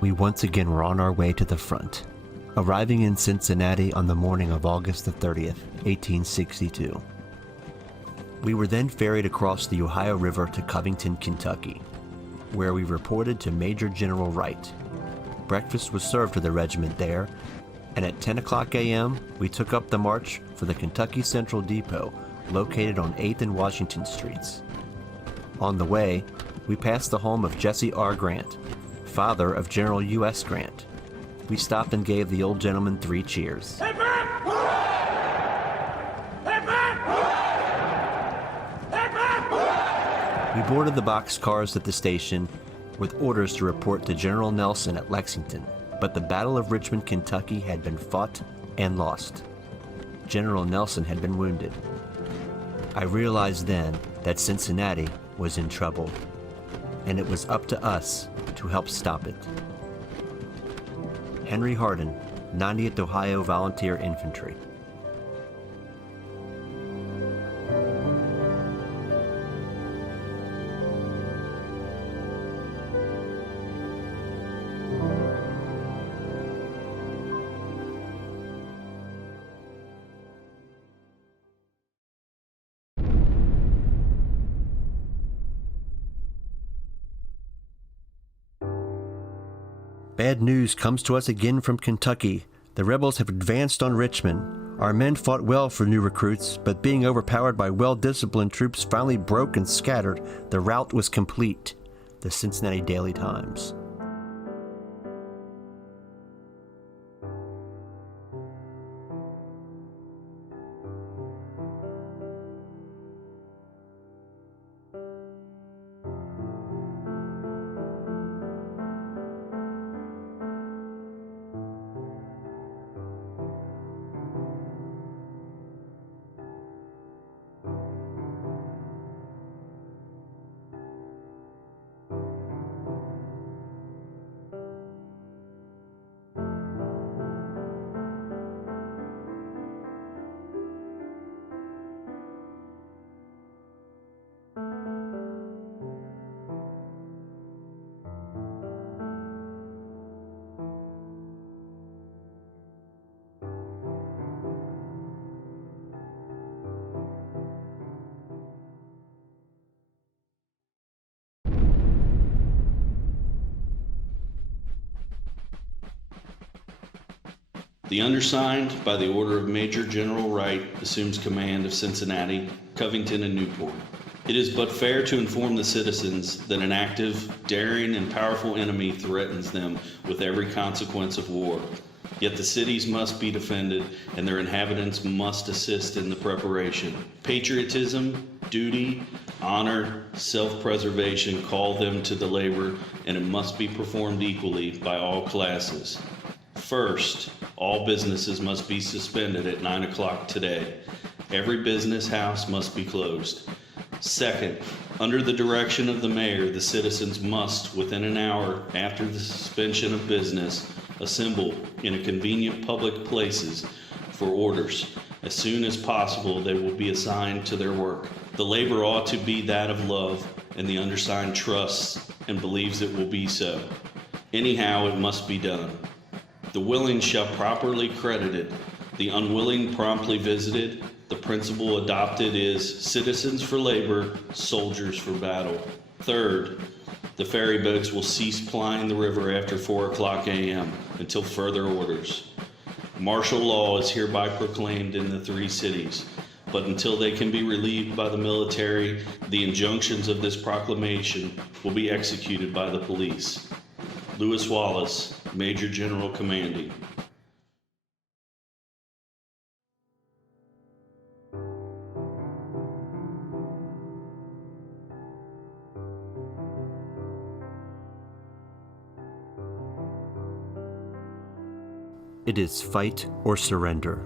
We once again were on our way to the front, arriving in Cincinnati on the morning of August the 30th, 1862. We were then ferried across the Ohio River to Covington, Kentucky, where we reported to Major General Wright. Breakfast was served to the regiment there, and at 10 o'clock a.m., we took up the march for the Kentucky Central Depot, located on 8th and Washington Streets. On the way, we passed the home of Jesse R. Grant, father of General U.S. Grant. We stopped and gave the old gentleman 3 cheers. Hey, Pap! Hey, Pap! Hey, Pap! We boarded the boxcars at the station with orders to report to General Nelson at Lexington, but the Battle of Richmond, Kentucky had been fought and lost. General Nelson had been wounded. I realized then that Cincinnati was in trouble, and it was up to us to help stop it. Henry Hardin, 90th Ohio Volunteer Infantry. Bad news comes to us again from Kentucky. The rebels have advanced on Richmond. Our men fought well for new recruits, but being overpowered by well-disciplined troops finally broke and scattered. The rout was complete. The Cincinnati Daily Times. The undersigned, by the order of Major General Wright, assumes command of Cincinnati, Covington, and Newport. It is but fair to inform the citizens that an active, daring, and powerful enemy threatens them with every consequence of war. Yet the cities must be defended, and their inhabitants must assist in the preparation. Patriotism, duty, honor, self-preservation call them to the labor, and it must be performed equally by all classes. First, all businesses must be suspended at 9 o'clock today. Every business house must be closed. Second, under the direction of the mayor, the citizens must, within an hour after the suspension of business, assemble in a convenient public places for orders. As soon as possible, they will be assigned to their work. The labor ought to be that of love, and the undersigned trusts and believes it will be so. Anyhow, it must be done. The willing shall properly credited, the unwilling promptly visited. The principle adopted is citizens for labor, soldiers for battle. Third, the ferry boats will cease plying the river after 4 o'clock a.m. until further orders. Martial law is hereby proclaimed in the 3 cities, but until they can be relieved by the military, the injunctions of this proclamation will be executed by the police. Lewis Wallace, Major General Commanding. It is fight or surrender.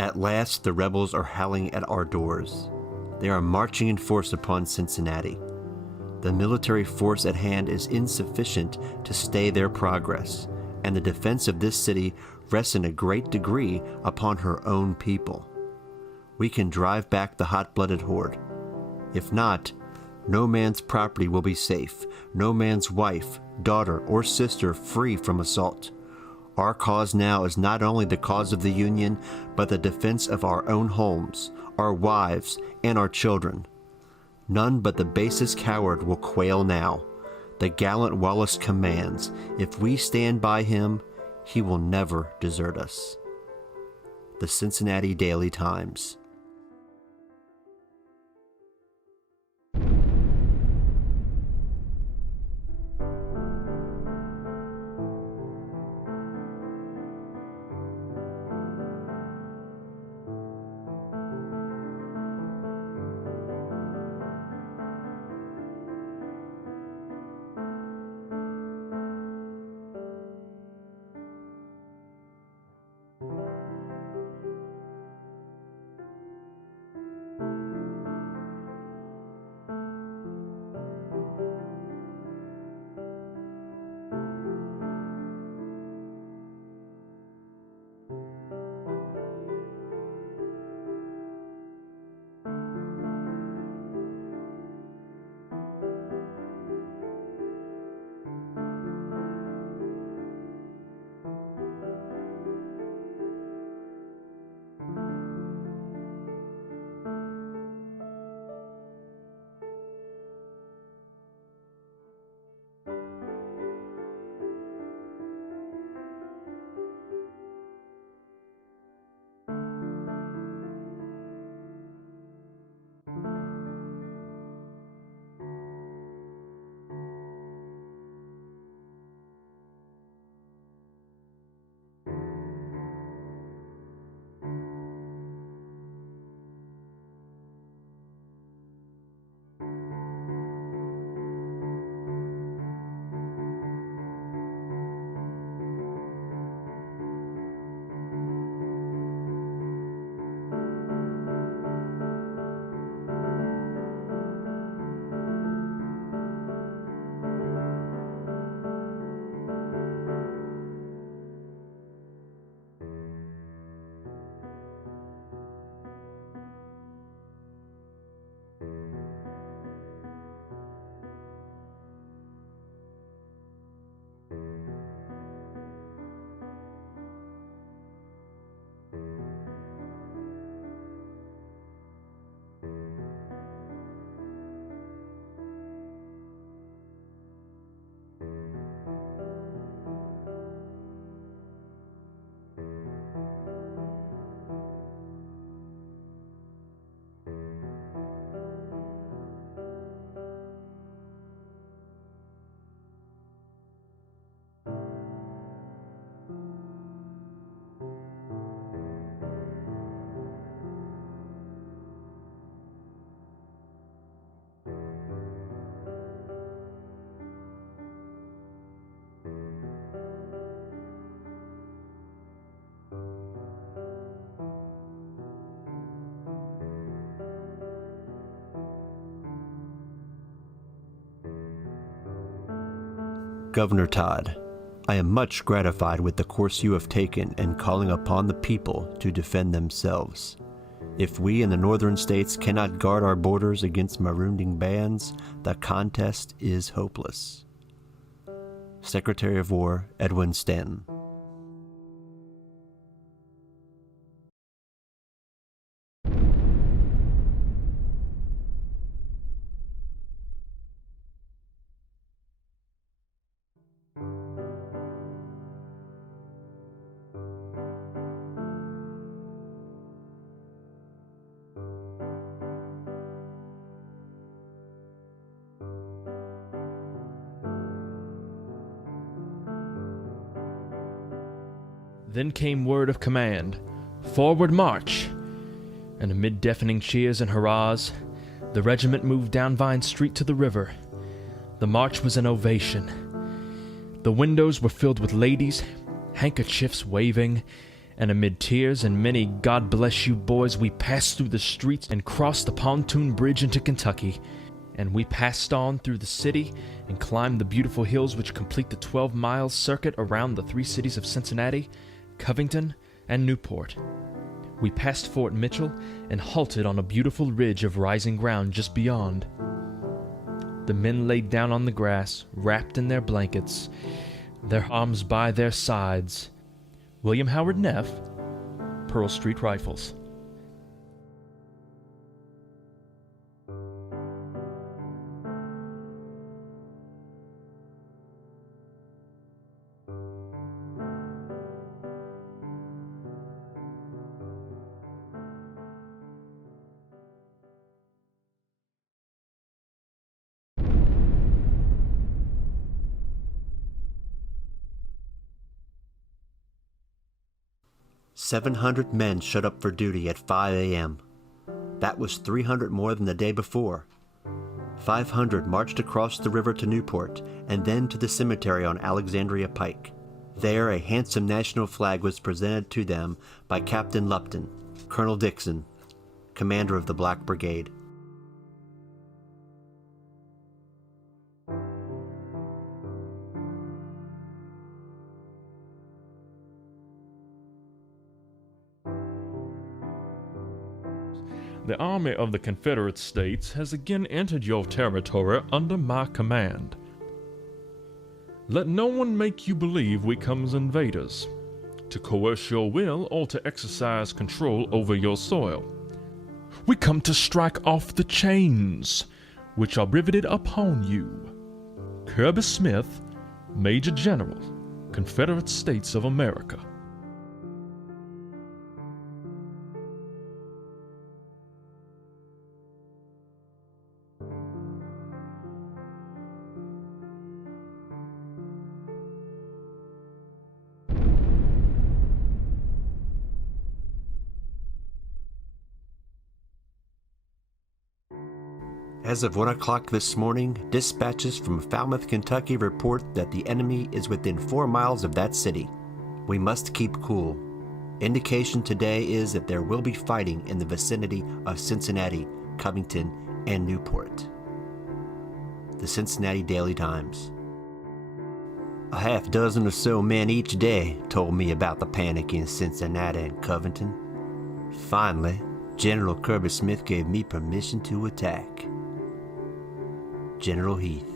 At last, the rebels are howling at our doors. They are marching in force upon Cincinnati. The military force at hand is insufficient to stay their progress, and the defense of this city rests in a great degree upon her own people. We can drive back the hot-blooded horde. If not, no man's property will be safe, no man's wife, daughter, or sister free from assault. Our cause now is not only the cause of the Union, but the defense of our own homes, our wives, and our children. None but the basest coward will quail now. The gallant Wallace commands, if we stand by him, he will never desert us. The Cincinnati Daily Times. Governor Todd, I am much gratified with the course you have taken in calling upon the people to defend themselves. If we in the northern states cannot guard our borders against maroonding bands, the contest is hopeless. Secretary of War Edwin Stanton. Then came word of command, "Forward march!" And amid deafening cheers and hurrahs, the regiment moved down Vine Street to the river. The march was an ovation. The windows were filled with ladies, handkerchiefs waving, and amid tears and many "God bless you" boys, we passed through the streets and crossed the pontoon bridge into Kentucky. And we passed on through the city and climbed the beautiful hills which complete the 12-mile circuit around the three cities of Cincinnati, Covington, and Newport. We passed Fort Mitchell and halted on a beautiful ridge of rising ground just beyond. The men laid down on the grass, wrapped in their blankets, their arms by their sides. William Howard Neff, Pearl Street Rifles. "700 men showed up for duty at 5 a.m. That was 300 more than the day before. 500 marched across the river to Newport and then to the cemetery on Alexandria Pike. There, a handsome national flag was presented to them by Captain Lupton, Colonel Dixon, commander of the Black Brigade. The Army of the Confederate States has again entered your territory under my command. Let no one make you believe we come as invaders, to coerce your will or to exercise control over your soil. We come to strike off the chains which are riveted upon you. Kirby Smith, Major General, Confederate States of America. As of 1 o'clock this morning, dispatches from Falmouth, Kentucky report that the enemy is within 4 miles of that city. We must keep cool. Indication today is that there will be fighting in the vicinity of Cincinnati, Covington, and Newport. The Cincinnati Daily Times. A half dozen or so men each day told me about the panic in Cincinnati and Covington. Finally, General Kirby Smith gave me permission to attack. General Heath.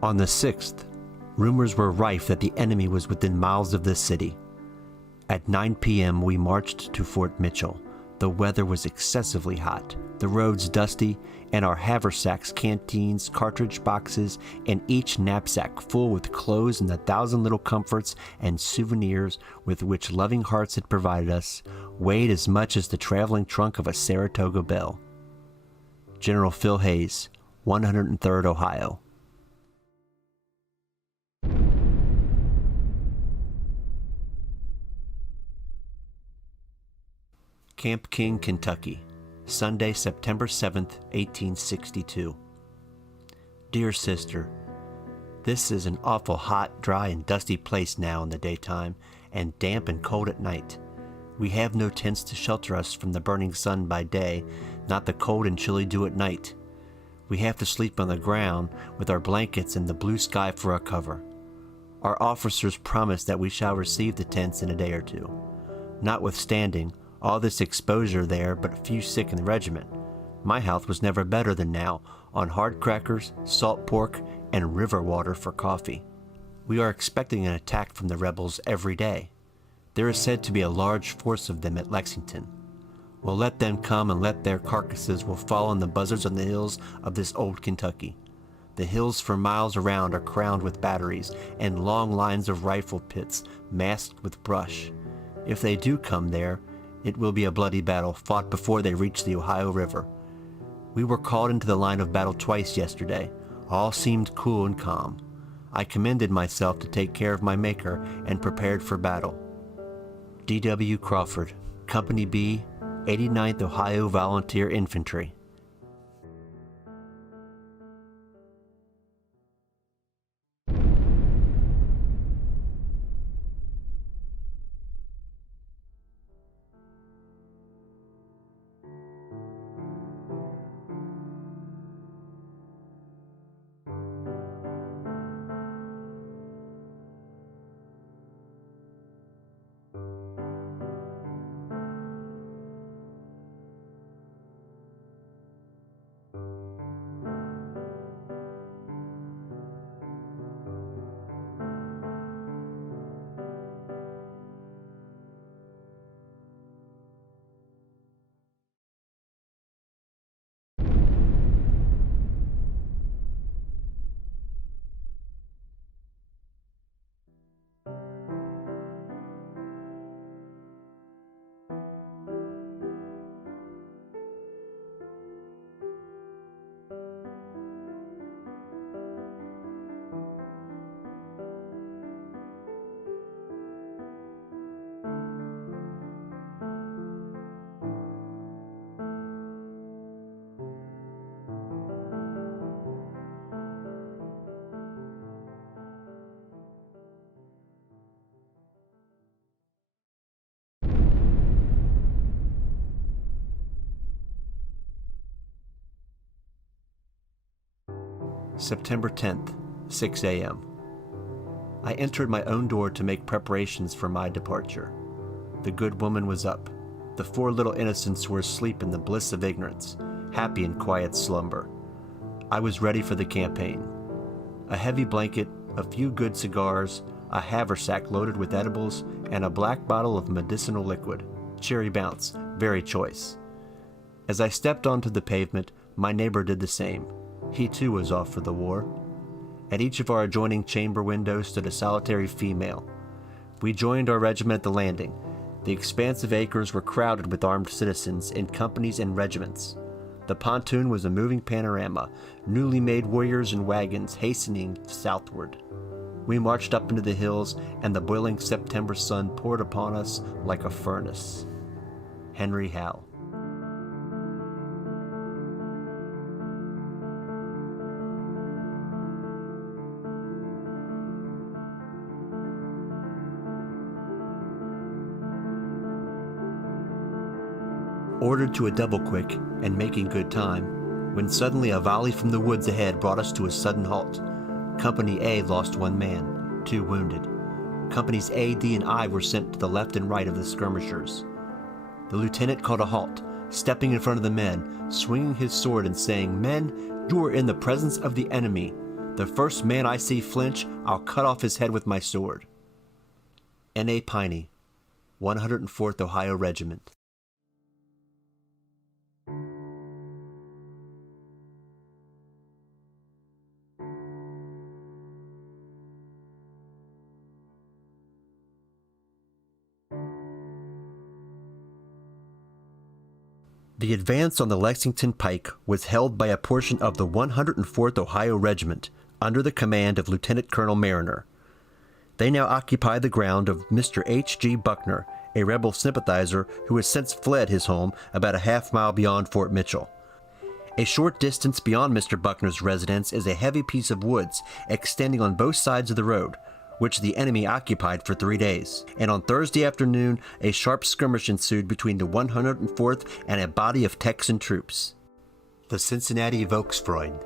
On the 6th, rumors were rife that the enemy was within miles of the city. At 9 p.m., we marched to Fort Mitchell. The weather was excessively hot, the roads dusty, and our haversacks, canteens, cartridge boxes, and each knapsack full with clothes and the 1,000 little comforts and souvenirs with which loving hearts had provided us, weighed as much as the traveling trunk of a Saratoga Belle. General Phil Hayes, 103rd Ohio. Camp King, Kentucky, Sunday, September 7th, 1862. Dear Sister, this is an awful hot, dry, and dusty place now in the daytime, and damp and cold at night. We have no tents to shelter us from the burning sun by day, not the cold and chilly dew at night. We have to sleep on the ground with our blankets and the blue sky for a cover. Our officers promise that we shall receive the tents in a day or two. Notwithstanding all this exposure there, but few sick in the regiment, my health was never better than now, on hard crackers, salt pork, and river water for coffee. We are expecting an attack from the rebels every day. There is said to be a large force of them at Lexington. Well, let them come, and let their carcasses will fall on the buzzards on the hills of this old Kentucky. The hills for miles around are crowned with batteries and long lines of rifle pits masked with brush. If they do come there, it will be a bloody battle fought before they reach the Ohio River. We were called into the line of battle twice yesterday. All seemed cool and calm. I commended myself to take care of my maker and prepared for battle. D.W. Crawford, Company B, 89th Ohio Volunteer Infantry. September 10th, 6 a.m. I entered my own door to make preparations for my departure. The good woman was up. The 4 little innocents were asleep in the bliss of ignorance, happy in quiet slumber. I was ready for the campaign. A heavy blanket, a few good cigars, a haversack loaded with edibles, and a black bottle of medicinal liquid, Cherry Bounce, very choice. As I stepped onto the pavement, my neighbor did the same. He too was off for the war. At each of our adjoining chamber windows stood a solitary female. We joined our regiment at the landing. The expansive acres were crowded with armed citizens in companies and regiments. The pontoon was a moving panorama, newly made warriors and wagons hastening southward. We marched up into the hills, and the boiling September sun poured upon us like a furnace. Henry Howe. Ordered to a double quick and making good time, when suddenly a volley from the woods ahead brought us to a sudden halt. Company A lost 1 man, 2 wounded. Companies A, D, and I were sent to the left and right of the skirmishers. The lieutenant called a halt, stepping in front of the men, swinging his sword and saying, "Men, you are in the presence of the enemy. The first man I see flinch, I'll cut off his head with my sword." N.A. Piney, 104th Ohio Regiment. The advance on the Lexington Pike was held by a portion of the 104th Ohio Regiment under the command of Lieutenant Colonel Mariner. They now occupy the ground of Mr. H.G. Buckner, a rebel sympathizer who has since fled his home about a half-mile beyond Fort Mitchell. A short distance beyond Mr. Buckner's residence is a heavy piece of woods extending on both sides of the road, which the enemy occupied for 3 days, and on Thursday afternoon a sharp skirmish ensued between the 104th and a body of Texan troops. The Cincinnati Volksfreund.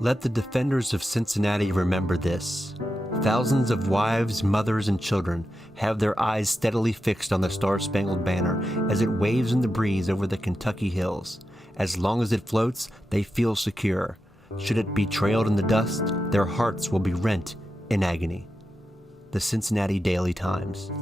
Let the defenders of Cincinnati remember this. Thousands of wives, mothers, and children have their eyes steadily fixed on the Star-Spangled Banner as it waves in the breeze over the Kentucky hills. As long as it floats, they feel secure. Should it be trailed in the dust, their hearts will be rent in agony. The Cincinnati Daily Times.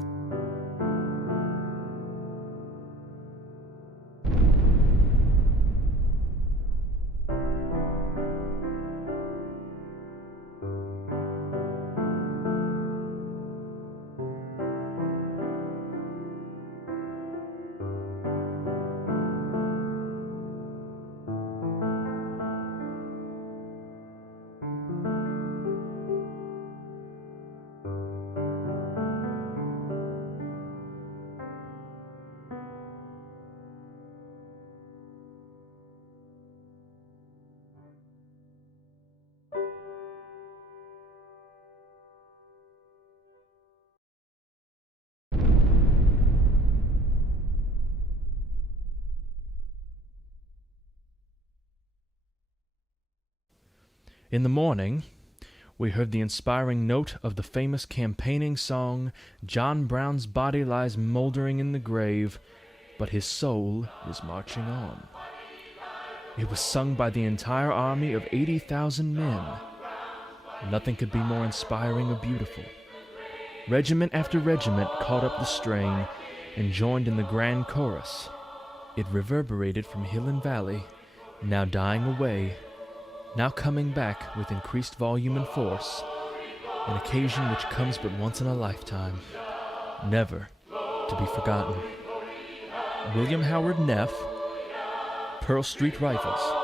In the morning, we heard the inspiring note of the famous campaigning song, "John Brown's body lies mouldering in the grave," but his soul is marching on. It was sung by the entire army of 80,000 men. Nothing could be more inspiring or beautiful. Regiment after regiment caught up the strain and joined in the grand chorus. It reverberated from hill and valley, now dying away, now coming back with increased volume and force, an occasion which comes but once in a lifetime, never to be forgotten. William Howard Neff, Pearl Street Rifles.